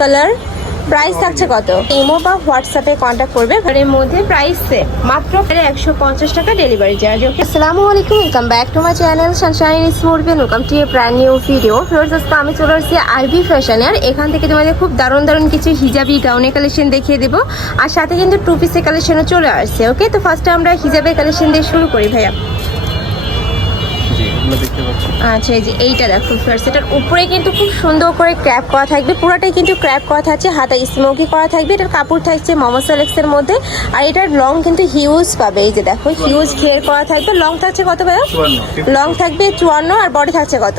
Colour price থাকছে কত? Imo বা হোয়াটসঅ্যাপে কন্ট্যাক্ট করবে। আর এর মধ্যে প্রাইস মাত্র একশো পঞ্চাশ টাকা ডেলিভারি চার্জ ওকে আসসালামু আলাইকুম welcome back to my channel sunshine স্মুরবেন welcome to a brand new video followers আজকে আমি চলে আসছি আরবি ফ্যাশনে আর এখান থেকে তোমাদের খুব দারুণ দারুণ কিছু হিজাবি গাউনের কালেকশন দেখিয়ে দেবো। আর সাথে কিন্তু টু পিসের কালেকশনও চলে আসছে ওকে তো ফার্স্টে আমরা হিজাবের কালেকশন দিয়ে শুরু করি, ভাইয়া। জি দেখতে পাচ্ছি। আচ্ছা এই যে এইটা দেখো ফার্স্ট এটার উপরে কিন্তু খুব সুন্দর করে ক্র্যাপ করা থাকবে। পুরোটাই কিন্তু ক্র্যাপ করা থাকছে হাতে স্মোকি করা থাকবে এটার কাপড় থাকছে মোমো সেলেক্সের মধ্যে। আর এটার লং কিন্তু হিউজ পাবে এই যে দেখো হিউজ ঘের করা থাকবে। লং থাকছে কত চুয়ান্ন লং থাকবে চুয়ান্ন আর বডি থাকছে কত?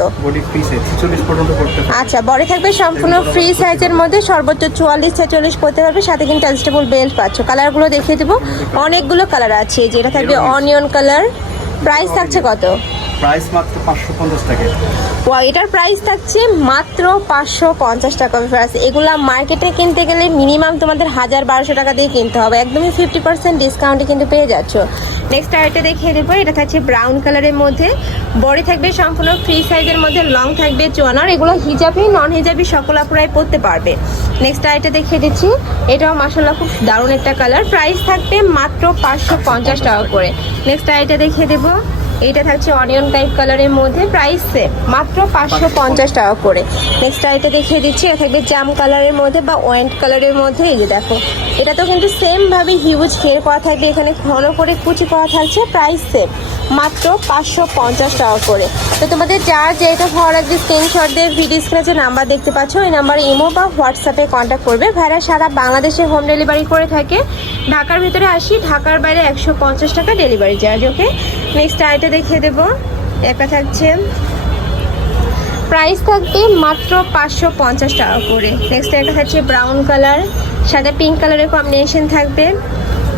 আচ্ছা বডি থাকবে সম্পূর্ণ ফ্রি সাইজের মধ্যে সর্বোচ্চ চুয়াল্লিশ ছেচল্লিশ করতে পারবে। সাথে কিন্তু অ্যাডজাস্টেবল বেল্ট পাচ্ছ। কালারগুলো দেখিয়ে দেবো। অনেকগুলো কালার আছে যেটা থাকবে অনিয়ন কালার প্রাইস থাকছে কত? প্রাইস মাত্র পাঁচশো পঞ্চাশ টাকা। ওয়া এটার প্রাইস থাকছে মাত্র পাঁচশো পঞ্চাশ টাকা প্রাইস এগুলা মার্কেটে কিনতে গেলে মিনিমাম তোমাদের হাজার বারোশো টাকা দিয়ে কিনতে হবে। একদমই ফিফটি পার্সেন্ট ডিসকাউন্টে কিন্তু পেয়ে যাচ্ছ। নেক্সট আরেকটা দেখিয়ে দেবো, এটা থাকছে ব্রাউন কালারের মধ্যে। বডি থাকবে সম্পূর্ণ ফ্রি সাইজের মধ্যে লং থাকবে চুয়ানোর এগুলো হিজাবি নন হিজাবি সকল আপুরাই পরতে পারবে। নেক্সট আরেকটা দেখিয়ে দিচ্ছি, এটাও মাসাল্লাহ খুব দারুণ একটা কালার প্রাইস থাকবে মাত্র পাঁচশো পঞ্চাশ টাকা করে। নেক্সট আরেকটা দেখিয়ে দেবো। এইটা থাকছে অনিয়ন টাইপ কালারের মধ্যে প্রাইস সেম মাত্র পাঁচশো পঞ্চাশ টাকা করে। নেক্সট আইটা দেখিয়ে দিচ্ছি, এটা থাকবে জাম কালারের মধ্যে বা ওয়েন্ট কালারের মধ্যে, এই যে দেখো। এটা তো কিন্তু সেমভাবে হিউজ ঘের করা থাকবে, এখানে ঘন করে কুচি করা থাকছে প্রাইস সেম মাত্র পাঁচশো পঞ্চাশ টাকা করে। তো তোমাদের যার যেটা ভালো লাগবে স্ক্রিনশট দিয়ে ভিডিও স্ক্রিনে যে নাম্বার দেখতে পাচ্ছ ওই নাম্বারে ইমো বা হোয়াটসঅ্যাপে কন্ট্যাক্ট করবে। ভাইরা সারা বাংলাদেশে হোম ডেলিভারি করে থাকে। ঢাকার ভিতরে আসি, ঢাকার বাইরে একশো পঞ্চাশ টাকা ডেলিভারি চার্জ ওকে নেক্সট আইটা দেখিয়ে দেবো। একটা থাকছে প্রাইস থাকবে মাত্র পাঁচশো পঞ্চাশ টাকা করে। নেক্সট একটা থাকছে ব্রাউন কালার সাথে পিঙ্ক কালারের কম্বিনেশন থাকবে।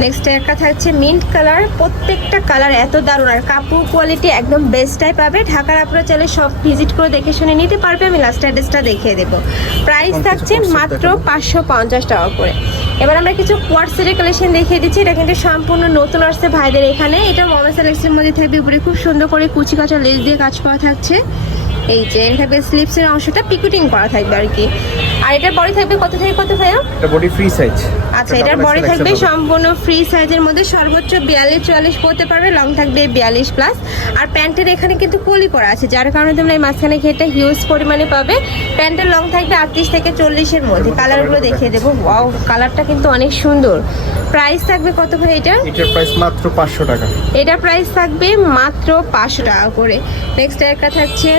নেক্সট একটা থাকছে মিন্ট কালার প্রত্যেকটা কালার এত দারুণ। আর কাপড় কোয়ালিটি একদম বেস্টটাই পাবে। ঢাকার আপনারা চাইলে সব ভিজিট করে দেখে শুনে নিতে পারবে। আমি লাস্ট অ্যাড্রেসটা দেখিয়ে দেবো। প্রাইস থাকছে মাত্র পাঁচশো পঞ্চাশ টাকা করে। এবার আমরা কিছু কোয়ার্সের কালেকশন দেখিয়ে দিচ্ছি। এটা কিন্তু সম্পূর্ণ নতুন আসছে ভাইদের এখানে। এটা মমা লেক্সের মধ্যে থাকবে। উপরে খুব সুন্দর করে কুচি কাঁচা লেস দিয়ে কাজ করা থাকছে। এই যে এখানে স্লিপসের অংশটা পিকুটিং করা থাকবে আর কি। আর এটার বডি থাকবে কত থেকে কত ভাইয়া? এটা বডি ফ্রি সাইজ আচ্ছা এটার বডি থাকবে সম্পূর্ণ ফ্রি সাইজের মধ্যে সর্বোচ্চ বিয়াল্লিশ চুয়াল্লিশ পড়তে পারবে লং থাকবে বিয়াল্লিশ প্লাস আর প্যান্টের এখানে কিন্তু কলি করা আছে যার কারণে তোমরা এই মাঝখানে ঘেরটা হিউজ পরিমাণে পাবে। প্যান্টের লং থাকবে আটত্রিশ থেকে চল্লিশের মধ্যে। কালারগুলো দেখিয়ে দেবো। ওয়াও কালারটা কিন্তু অনেক সুন্দর। প্রাইস থাকবে কত ভাই এটার? এটার প্রাইস মাত্র পাঁচশো টাকা। এটার প্রাইস থাকবে মাত্র পাঁচশো টাকা করে। নেক্সট একটা থাকছে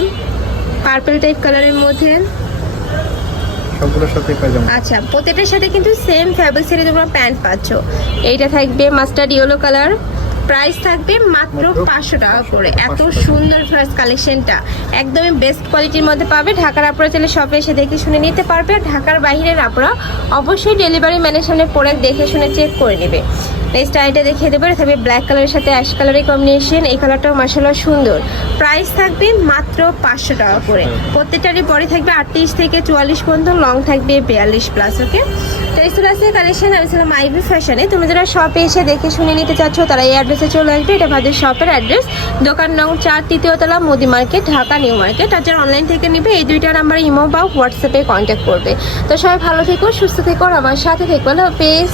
পার্পল টাইপ কালারের মধ্যে। সবগুলোর সাথে পায়জামা আচ্ছা প্রত্যেকটার সাথে কিন্তু সেম ফ্যাব্রিক্সের তোমরা প্যান্ট পাচ্ছ। এইটা থাকবে মাস্টার ইয়েলো কালার প্রাইস থাকবে মাত্র পাঁচশো টাকা করে। এত সুন্দর ফার্স্ট কালেকশনটা একদমই বেস্ট কোয়ালিটির মধ্যে পাবে। ঢাকার আপনারা চাইলে শপে এসে দেখে শুনে নিতে পারবে। আর ঢাকার বাইরের আপনারা অবশ্যই ডেলিভারি ম্যানের সামনে পরে দেখে শুনে চেক করে নেবে। নেক্সট আইটা দেখিয়ে দেবে। থাকবে ব্ল্যাক কালারের সাথে অ্যাশ কালারের কম্বিনেশন এই কালারটাও মাসাল্লাহ সুন্দর। প্রাইস থাকবে মাত্র পাঁচশো টাকা করে। প্রত্যেকটারই পরে থাকবে আটত্রিশ থেকে চুয়াল্লিশ পর্যন্ত। লং থাকবে বিয়াল্লিশ প্লাস ওকে তো এই ছিল কালেকশন আমি ছিলাম আইবি ফ্যাশনে তুমি যারা শপে এসে দেখে শুনে নিতে চাচ্ছ তারা এই অ্যাড্রেসে চলে আসবে। এটা আমাদের শপের অ্যাড্রেস। দোকান নং চার তৃতীয়তলা Modi market, Dhaka, New Market. আর যারা অনলাইন থেকে নিবে, এই দুইটা নাম্বার ইমো বা হোয়াটসঅ্যাপে কন্ট্যাক্ট করবে। তো সবাই ভালো থেকো, সুস্থ থেকো আমার সাথে থেকো হ্যালো পেস